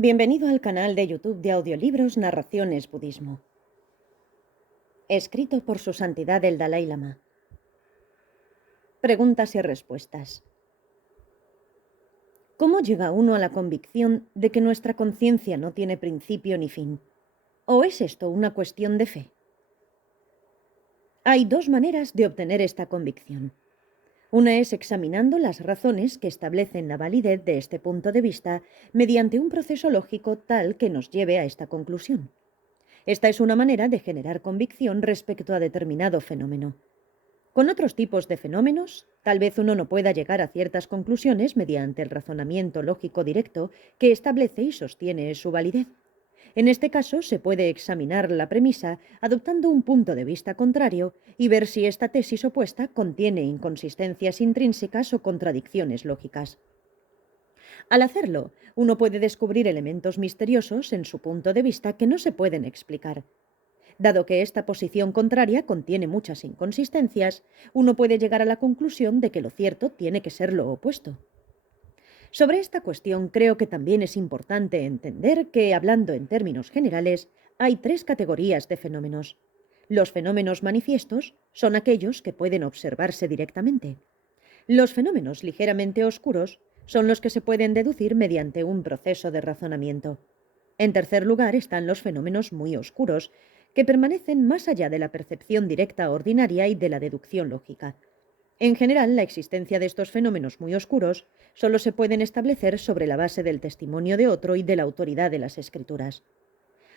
Bienvenido al canal de YouTube de audiolibros Narraciones Budismo. Escrito por Su Santidad el Dalai Lama. Preguntas y respuestas. ¿Cómo llega uno a la convicción de que nuestra conciencia no tiene principio ni fin? ¿O es esto una cuestión de fe? Hay dos maneras de obtener esta convicción. Una es examinando las razones que establecen la validez de este punto de vista mediante un proceso lógico tal que nos lleve a esta conclusión. Esta es una manera de generar convicción respecto a determinado fenómeno. Con otros tipos de fenómenos, tal vez uno no pueda llegar a ciertas conclusiones mediante el razonamiento lógico directo que establece y sostiene su validez. En este caso, se puede examinar la premisa adoptando un punto de vista contrario y ver si esta tesis opuesta contiene inconsistencias intrínsecas o contradicciones lógicas. Al hacerlo, uno puede descubrir elementos misteriosos en su punto de vista que no se pueden explicar. Dado que esta posición contraria contiene muchas inconsistencias, uno puede llegar a la conclusión de que lo cierto tiene que ser lo opuesto. Sobre esta cuestión creo que también es importante entender que, hablando en términos generales, hay tres categorías de fenómenos. Los fenómenos manifiestos son aquellos que pueden observarse directamente. Los fenómenos ligeramente oscuros son los que se pueden deducir mediante un proceso de razonamiento. En tercer lugar están los fenómenos muy oscuros, que permanecen más allá de la percepción directa ordinaria y de la deducción lógica. En general, la existencia de estos fenómenos muy oscuros solo se pueden establecer sobre la base del testimonio de otro y de la autoridad de las escrituras.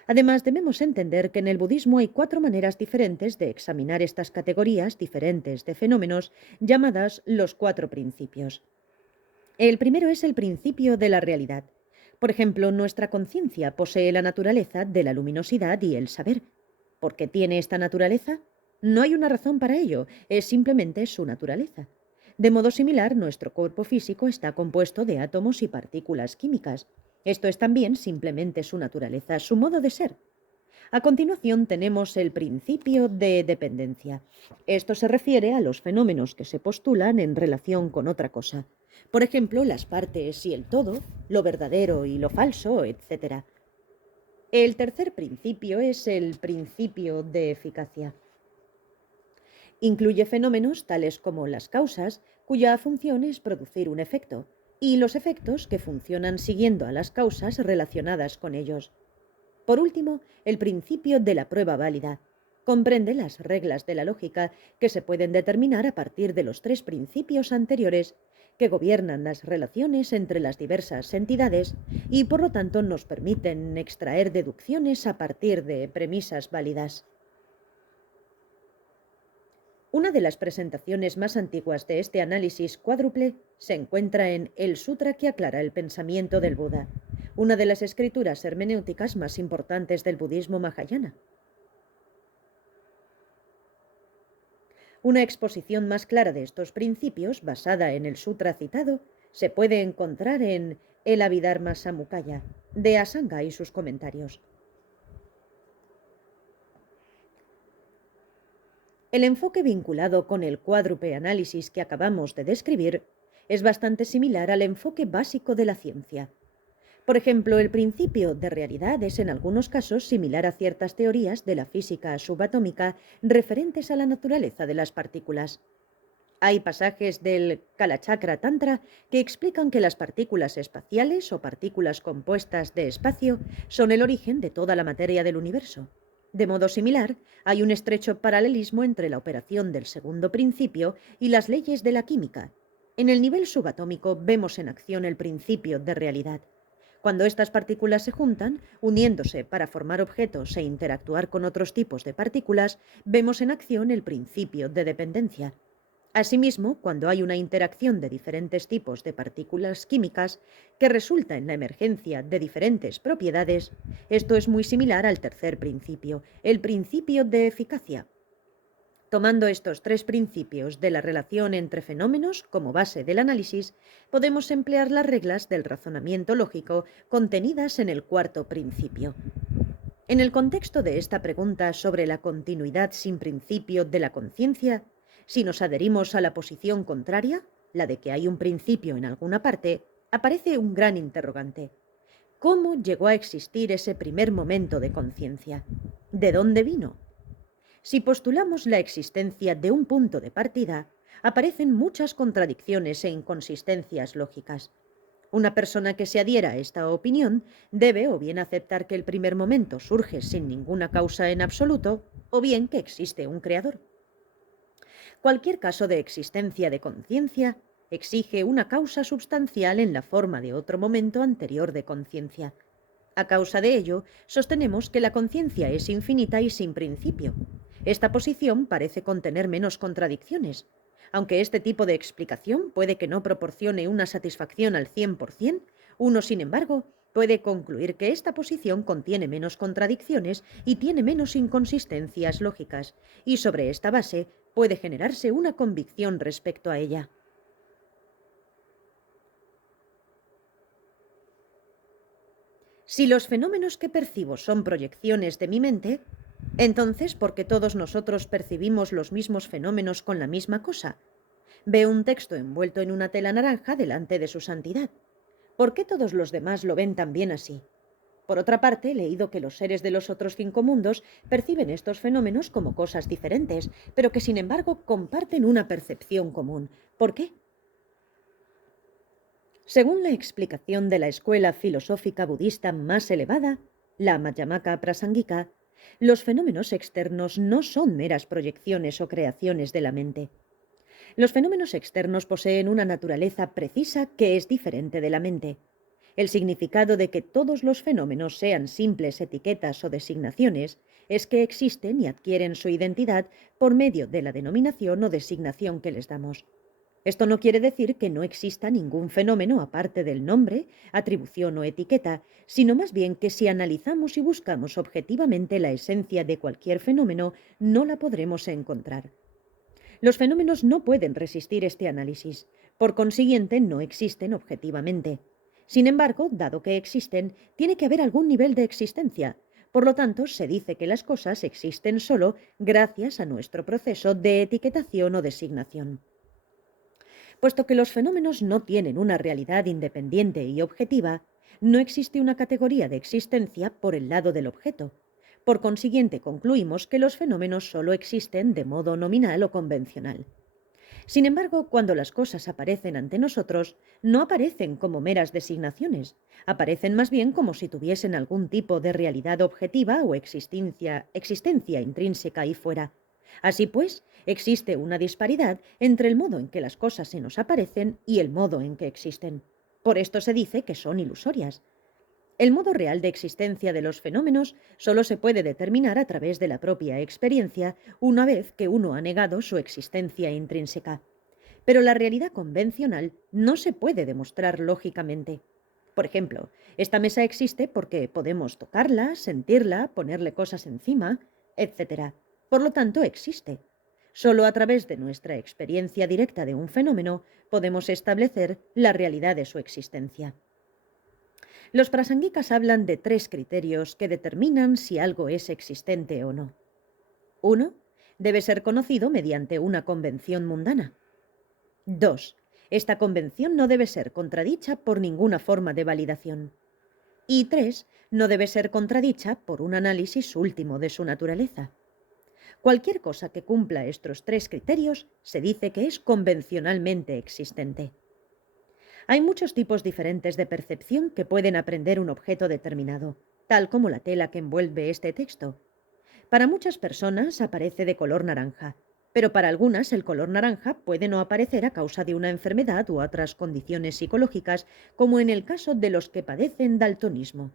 Además, debemos entender que en el budismo hay cuatro maneras diferentes de examinar estas categorías diferentes de fenómenos, llamadas los cuatro principios. El primero es el principio de la realidad. Por ejemplo, nuestra conciencia posee la naturaleza de la luminosidad y el saber. ¿Por qué tiene esta naturaleza? No hay una razón para ello, es simplemente su naturaleza. De modo similar, nuestro cuerpo físico está compuesto de átomos y partículas químicas. Esto es también simplemente su naturaleza, su modo de ser. A continuación tenemos el principio de dependencia. Esto se refiere a los fenómenos que se postulan en relación con otra cosa. Por ejemplo, las partes y el todo, lo verdadero y lo falso, etc. El tercer principio es el principio de eficacia. Incluye fenómenos tales como las causas, cuya función es producir un efecto, y los efectos que funcionan siguiendo a las causas relacionadas con ellos. Por último, el principio de la prueba válida. Comprende las reglas de la lógica que se pueden determinar a partir de los tres principios anteriores que gobiernan las relaciones entre las diversas entidades y por lo tanto nos permiten extraer deducciones a partir de premisas válidas. Una de las presentaciones más antiguas de este análisis cuádruple se encuentra en El Sutra que aclara el pensamiento del Buda, una de las escrituras hermenéuticas más importantes del budismo mahayana. Una exposición más clara de estos principios, basada en el sutra citado, se puede encontrar en El Abhidharma Samukaya, de Asanga y sus comentarios. El enfoque vinculado con el cuádruple análisis que acabamos de describir es bastante similar al enfoque básico de la ciencia. Por ejemplo, el principio de realidad es en algunos casos similar a ciertas teorías de la física subatómica referentes a la naturaleza de las partículas. Hay pasajes del Kalachakra Tantra que explican que las partículas espaciales o partículas compuestas de espacio son el origen de toda la materia del universo. De modo similar, hay un estrecho paralelismo entre la operación del segundo principio y las leyes de la química. En el nivel subatómico vemos en acción el principio de realidad. Cuando estas partículas se juntan, uniéndose para formar objetos e interactuar con otros tipos de partículas, vemos en acción el principio de dependencia. Asimismo, cuando hay una interacción de diferentes tipos de partículas químicas que resulta en la emergencia de diferentes propiedades, esto es muy similar al tercer principio, el principio de eficacia. Tomando estos tres principios de la relación entre fenómenos como base del análisis, podemos emplear las reglas del razonamiento lógico contenidas en el cuarto principio. En el contexto de esta pregunta sobre la continuidad sin principio de la conciencia, si nos adherimos a la posición contraria, la de que hay un principio en alguna parte, aparece un gran interrogante. ¿Cómo llegó a existir ese primer momento de conciencia? ¿De dónde vino? Si postulamos la existencia de un punto de partida, aparecen muchas contradicciones e inconsistencias lógicas. Una persona que se adhiera a esta opinión debe o bien aceptar que el primer momento surge sin ninguna causa en absoluto, o bien que existe un creador. Cualquier caso de existencia de conciencia exige una causa substancial en la forma de otro momento anterior de conciencia. A causa de ello, sostenemos que la conciencia es infinita y sin principio. Esta posición parece contener menos contradicciones, aunque este tipo de explicación puede que no proporcione una satisfacción al 100%, uno, sin embargo, puede concluir que esta posición contiene menos contradicciones y tiene menos inconsistencias lógicas, y sobre esta base puede generarse una convicción respecto a ella. Si los fenómenos que percibo son proyecciones de mi mente, entonces, ¿por qué todos nosotros percibimos los mismos fenómenos con la misma cosa? Veo un texto envuelto en una tela naranja delante de su santidad. ¿Por qué todos los demás lo ven también así? Por otra parte, he leído que los seres de los otros 5 mundos perciben estos fenómenos como cosas diferentes, pero que sin embargo comparten una percepción común. ¿Por qué? Según la explicación de la escuela filosófica budista más elevada, la Madhyamaka Prasangika, los fenómenos externos no son meras proyecciones o creaciones de la mente. Los fenómenos externos poseen una naturaleza precisa que es diferente de la mente. El significado de que todos los fenómenos sean simples etiquetas o designaciones es que existen y adquieren su identidad por medio de la denominación o designación que les damos. Esto no quiere decir que no exista ningún fenómeno aparte del nombre, atribución o etiqueta, sino más bien que si analizamos y buscamos objetivamente la esencia de cualquier fenómeno, no la podremos encontrar. Los fenómenos no pueden resistir este análisis, por consiguiente no existen objetivamente. Sin embargo, dado que existen, tiene que haber algún nivel de existencia. Por lo tanto, se dice que las cosas existen solo gracias a nuestro proceso de etiquetación o designación. Puesto que los fenómenos no tienen una realidad independiente y objetiva, no existe una categoría de existencia por el lado del objeto. Por consiguiente, concluimos que los fenómenos solo existen de modo nominal o convencional. Sin embargo, cuando las cosas aparecen ante nosotros, no aparecen como meras designaciones, aparecen más bien como si tuviesen algún tipo de realidad objetiva o existencia intrínseca ahí fuera. Así pues, existe una disparidad entre el modo en que las cosas se nos aparecen y el modo en que existen. Por esto se dice que son ilusorias. El modo real de existencia de los fenómenos solo se puede determinar a través de la propia experiencia una vez que uno ha negado su existencia intrínseca. Pero la realidad convencional no se puede demostrar lógicamente. Por ejemplo, esta mesa existe porque podemos tocarla, sentirla, ponerle cosas encima, etc. Por lo tanto, existe. Solo a través de nuestra experiencia directa de un fenómeno podemos establecer la realidad de su existencia. Los prasanguicas hablan de 3 criterios que determinan si algo es existente o no. 1. Debe ser conocido mediante una convención mundana. 2. Esta convención no debe ser contradicha por ninguna forma de validación. Y 3. No debe ser contradicha por un análisis último de su naturaleza. Cualquier cosa que cumpla estos 3 criterios se dice que es convencionalmente existente. Hay muchos tipos diferentes de percepción que pueden aprender un objeto determinado, tal como la tela que envuelve este texto. Para muchas personas aparece de color naranja, pero para algunas el color naranja puede no aparecer a causa de una enfermedad u otras condiciones psicológicas, como en el caso de los que padecen daltonismo.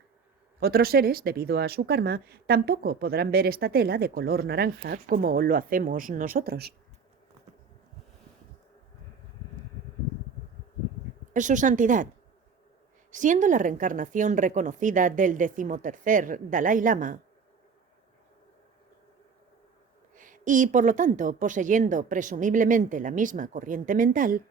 Otros seres, debido a su karma, tampoco podrán ver esta tela de color naranja como lo hacemos nosotros. Su santidad. Siendo la reencarnación reconocida del 13º Dalai Lama, y por lo tanto poseyendo presumiblemente la misma corriente mental,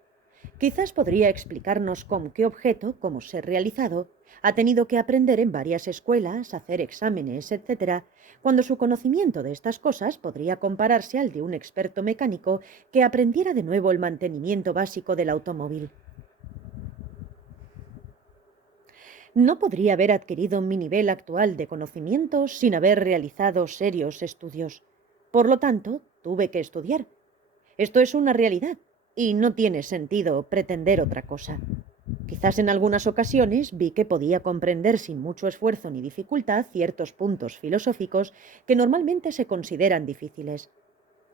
quizás podría explicarnos con qué objeto, como ser realizado, ha tenido que aprender en varias escuelas, hacer exámenes, etc., cuando su conocimiento de estas cosas podría compararse al de un experto mecánico que aprendiera de nuevo el mantenimiento básico del automóvil. No podría haber adquirido mi nivel actual de conocimiento sin haber realizado serios estudios. Por lo tanto, tuve que estudiar. Esto es una realidad y no tiene sentido pretender otra cosa. Quizás en algunas ocasiones vi que podía comprender sin mucho esfuerzo ni dificultad ciertos puntos filosóficos que normalmente se consideran difíciles.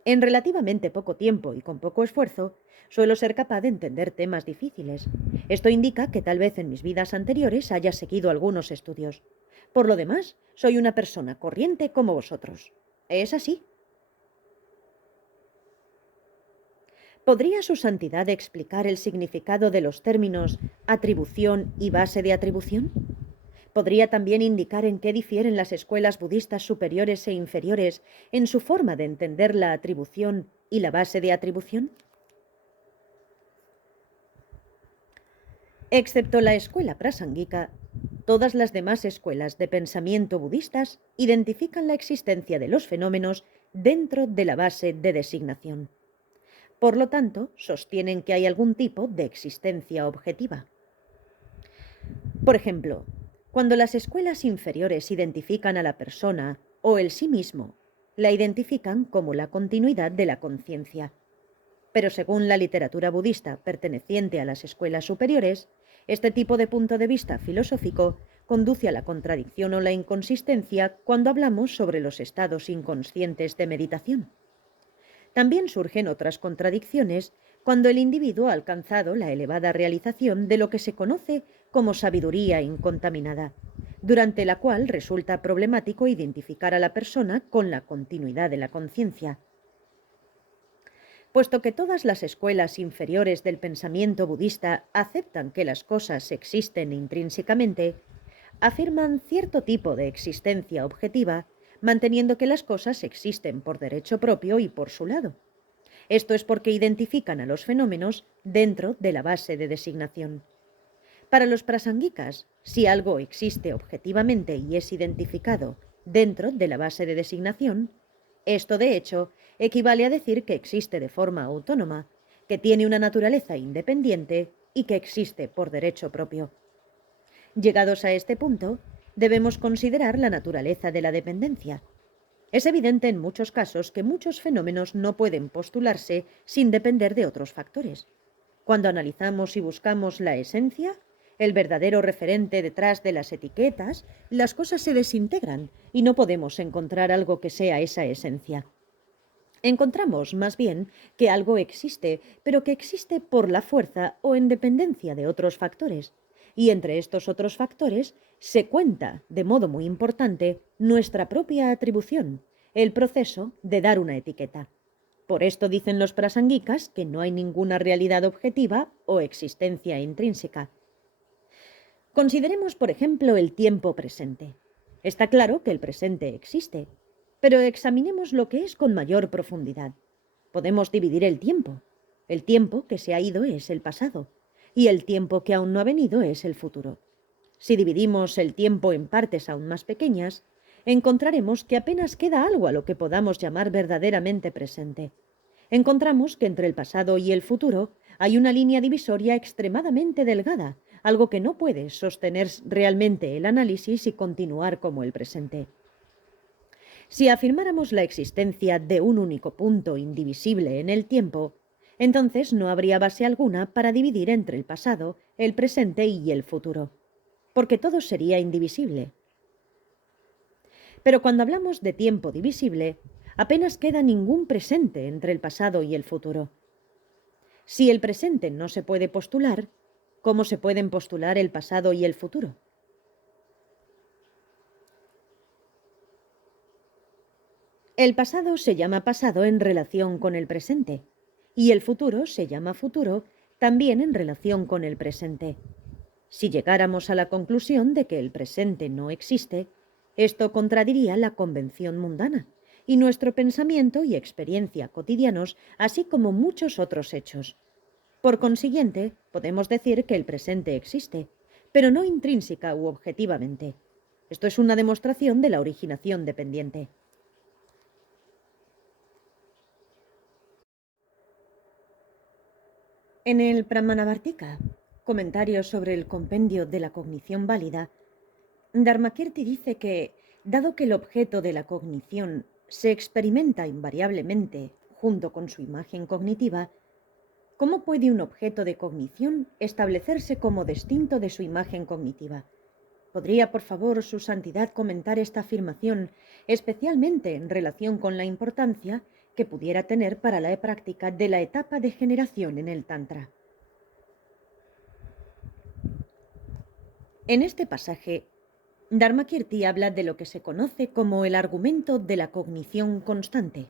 En relativamente poco tiempo y con poco esfuerzo, suelo ser capaz de entender temas difíciles. Esto indica que tal vez en mis vidas anteriores haya seguido algunos estudios. Por lo demás, soy una persona corriente como vosotros. ¿Es así? ¿Podría su santidad explicar el significado de los términos atribución y base de atribución? ¿Podría también indicar en qué difieren las escuelas budistas superiores e inferiores en su forma de entender la atribución y la base de atribución? Excepto la escuela prasangika, todas las demás escuelas de pensamiento budistas identifican la existencia de los fenómenos dentro de la base de designación. Por lo tanto, sostienen que hay algún tipo de existencia objetiva. Por ejemplo, cuando las escuelas inferiores identifican a la persona o el sí mismo, la identifican como la continuidad de la conciencia. Pero según la literatura budista perteneciente a las escuelas superiores, este tipo de punto de vista filosófico conduce a la contradicción o la inconsistencia cuando hablamos sobre los estados inconscientes de meditación. También surgen otras contradicciones cuando el individuo ha alcanzado la elevada realización de lo que se conoce como sabiduría incontaminada, durante la cual resulta problemático identificar a la persona con la continuidad de la conciencia. Puesto que todas las escuelas inferiores del pensamiento budista aceptan que las cosas existen intrínsecamente, afirman cierto tipo de existencia objetiva, manteniendo que las cosas existen por derecho propio y por su lado. Esto es porque identifican a los fenómenos dentro de la base de designación. Para los prasanguicas, si algo existe objetivamente y es identificado dentro de la base de designación, esto de hecho equivale a decir que existe de forma autónoma, que tiene una naturaleza independiente y que existe por derecho propio. Llegados a este punto, debemos considerar la naturaleza de la dependencia. Es evidente en muchos casos que muchos fenómenos no pueden postularse sin depender de otros factores. Cuando analizamos y buscamos la esencia, el verdadero referente detrás de las etiquetas, las cosas se desintegran y no podemos encontrar algo que sea esa esencia. Encontramos, más bien, que algo existe, pero que existe por la fuerza o en dependencia de otros factores. Y entre estos otros factores se cuenta, de modo muy importante, nuestra propia atribución, el proceso de dar una etiqueta. Por esto dicen los prasanguicas que no hay ninguna realidad objetiva o existencia intrínseca. Consideremos, por ejemplo, el tiempo presente. Está claro que el presente existe, pero examinemos lo que es con mayor profundidad. Podemos dividir el tiempo. El tiempo que se ha ido es el pasado, y el tiempo que aún no ha venido es el futuro. Si dividimos el tiempo en partes aún más pequeñas, encontraremos que apenas queda algo a lo que podamos llamar verdaderamente presente. Encontramos que entre el pasado y el futuro hay una línea divisoria extremadamente delgada, algo que no puede sostener realmente el análisis y continuar como el presente. Si afirmáramos la existencia de un único punto indivisible en el tiempo, entonces no habría base alguna para dividir entre el pasado, el presente y el futuro, porque todo sería indivisible. Pero cuando hablamos de tiempo divisible, apenas queda ningún presente entre el pasado y el futuro. Si el presente no se puede postular, ¿cómo se pueden postular el pasado y el futuro? El pasado se llama pasado en relación con el presente, y el futuro se llama futuro también en relación con el presente. Si llegáramos a la conclusión de que el presente no existe, esto contradiría la convención mundana y nuestro pensamiento y experiencia cotidianos, así como muchos otros hechos. Por consiguiente, podemos decir que el presente existe, pero no intrínseca u objetivamente. Esto es una demostración de la originación dependiente. En el Pramanavartika, Comentario sobre el compendio de la cognición válida. Dharmakirti dice que, dado que el objeto de la cognición se experimenta invariablemente junto con su imagen cognitiva, ¿cómo puede un objeto de cognición establecerse como distinto de su imagen cognitiva? ¿Podría, por favor, Su Santidad comentar esta afirmación, especialmente en relación con la importancia que pudiera tener para la práctica de la etapa de generación en el Tantra? En este pasaje, Dharmakirti habla de lo que se conoce como el argumento de la cognición constante.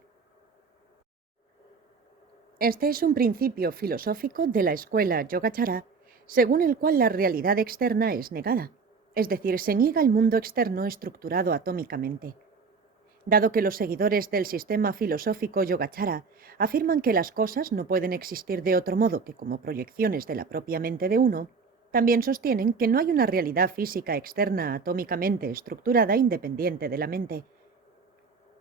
Este es un principio filosófico de la escuela Yogacara, según el cual la realidad externa es negada, es decir, se niega el mundo externo estructurado atómicamente. Dado que los seguidores del sistema filosófico Yogacara afirman que las cosas no pueden existir de otro modo que como proyecciones de la propia mente de uno, también sostienen que no hay una realidad física externa atómicamente estructurada independiente de la mente.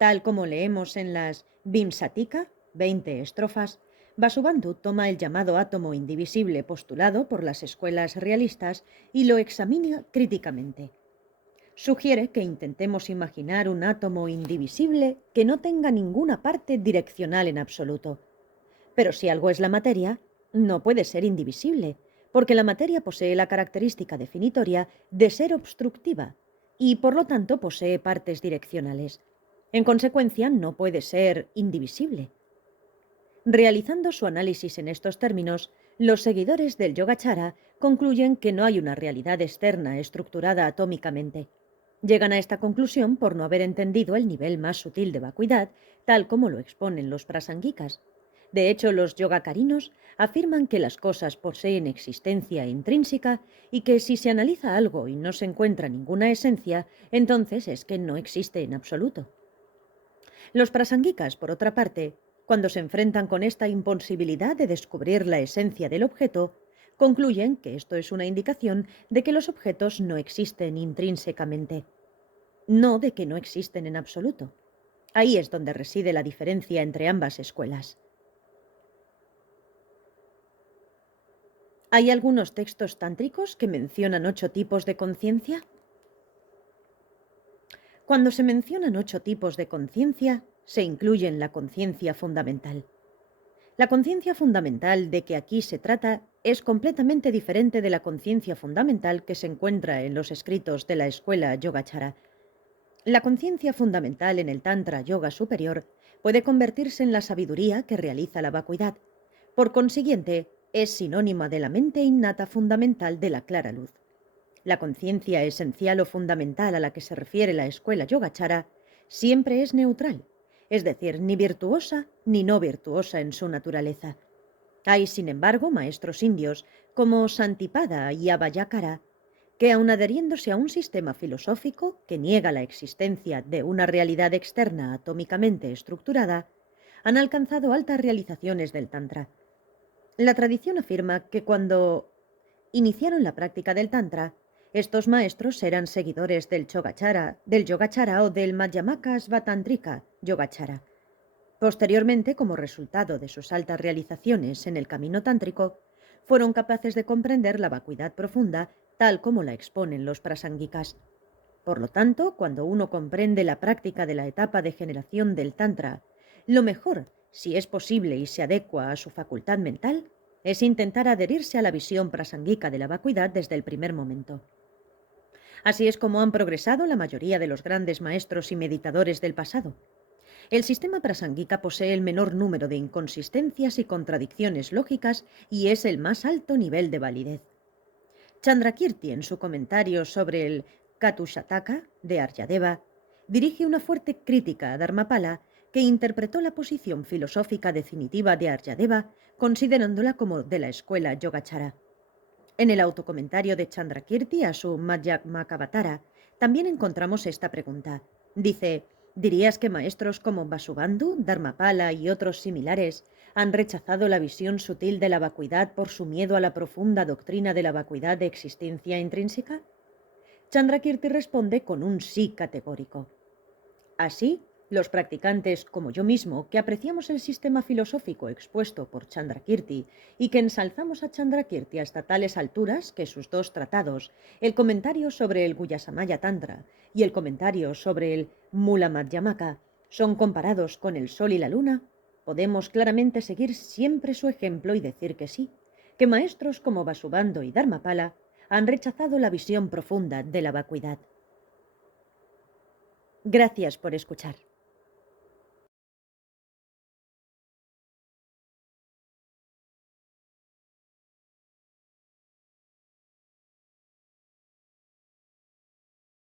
Tal como leemos en las Vimsatika, 20 estrofas, Vasubandhu toma el llamado átomo indivisible postulado por las escuelas realistas y lo examina críticamente. Sugiere que intentemos imaginar un átomo indivisible que no tenga ninguna parte direccional en absoluto. Pero si algo es la materia, no puede ser indivisible, porque la materia posee la característica definitoria de ser obstructiva y, por lo tanto, posee partes direccionales. En consecuencia, no puede ser indivisible. Realizando su análisis en estos términos, los seguidores del Yogacara concluyen que no hay una realidad externa estructurada atómicamente. Llegan a esta conclusión por no haber entendido el nivel más sutil de vacuidad, tal como lo exponen los prasanguikas. De hecho, los yogacarinos afirman que las cosas poseen existencia intrínseca y que si se analiza algo y no se encuentra ninguna esencia, entonces es que no existe en absoluto. Los prasanguikas, por otra parte, cuando se enfrentan con esta imposibilidad de descubrir la esencia del objeto, concluyen que esto es una indicación de que los objetos no existen intrínsecamente, no de que no existen en absoluto. Ahí es donde reside la diferencia entre ambas escuelas. ¿Hay algunos textos tántricos que mencionan 8 tipos de conciencia? Cuando se mencionan 8 tipos de conciencia, se incluyen la conciencia fundamental. La conciencia fundamental de que aquí se trata es completamente diferente de la conciencia fundamental que se encuentra en los escritos de la escuela Yogacara. La conciencia fundamental en el Tantra Yoga superior puede convertirse en la sabiduría que realiza la vacuidad. Por consiguiente, es sinónima de la mente innata fundamental de la clara luz. La conciencia esencial o fundamental a la que se refiere la escuela Yogacara siempre es neutral, es decir, ni virtuosa ni no virtuosa en su naturaleza. Hay, sin embargo, maestros indios como Santipada y Abhayakara que, aun adheriéndose a un sistema filosófico que niega la existencia de una realidad externa atómicamente estructurada, han alcanzado altas realizaciones del Tantra. La tradición afirma que cuando iniciaron la práctica del Tantra, estos maestros eran seguidores del Yogacara o del Madhyamaka Svatantrika Yogacara. Posteriormente, como resultado de sus altas realizaciones en el camino tántrico, fueron capaces de comprender la vacuidad profunda tal como la exponen los prasanguikas. Por lo tanto, cuando uno comprende la práctica de la etapa de generación del Tantra, lo mejor, si es posible y se adecua a su facultad mental, es intentar adherirse a la visión prasanguika de la vacuidad desde el primer momento. Así es como han progresado la mayoría de los grandes maestros y meditadores del pasado. El sistema prasanguika posee el menor número de inconsistencias y contradicciones lógicas y es el más alto nivel de validez. Chandrakirti, en su comentario sobre el Katushataka de Aryadeva, dirige una fuerte crítica a Dharmapala, que interpretó la posición filosófica definitiva de Aryadeva considerándola como de la escuela Yogacara. En el autocomentario de Chandrakirti a su Madhyamakavatara también encontramos esta pregunta. Dice: ¿dirías que maestros como Vasubandhu, Dharmapala y otros similares han rechazado la visión sutil de la vacuidad por su miedo a la profunda doctrina de la vacuidad de existencia intrínseca? Chandrakirti responde con un sí categórico. Así, Los practicantes, como yo mismo, que apreciamos el sistema filosófico expuesto por Chandrakirti y que ensalzamos a Chandrakirti hasta tales alturas que sus dos tratados, el comentario sobre el Guyasamaya Tantra y el comentario sobre el Mula Madhyamaka, son comparados con el Sol y la Luna, podemos claramente seguir siempre su ejemplo y decir que sí, que maestros como Vasubandhu y Dharmapala han rechazado la visión profunda de la vacuidad. Gracias por escuchar.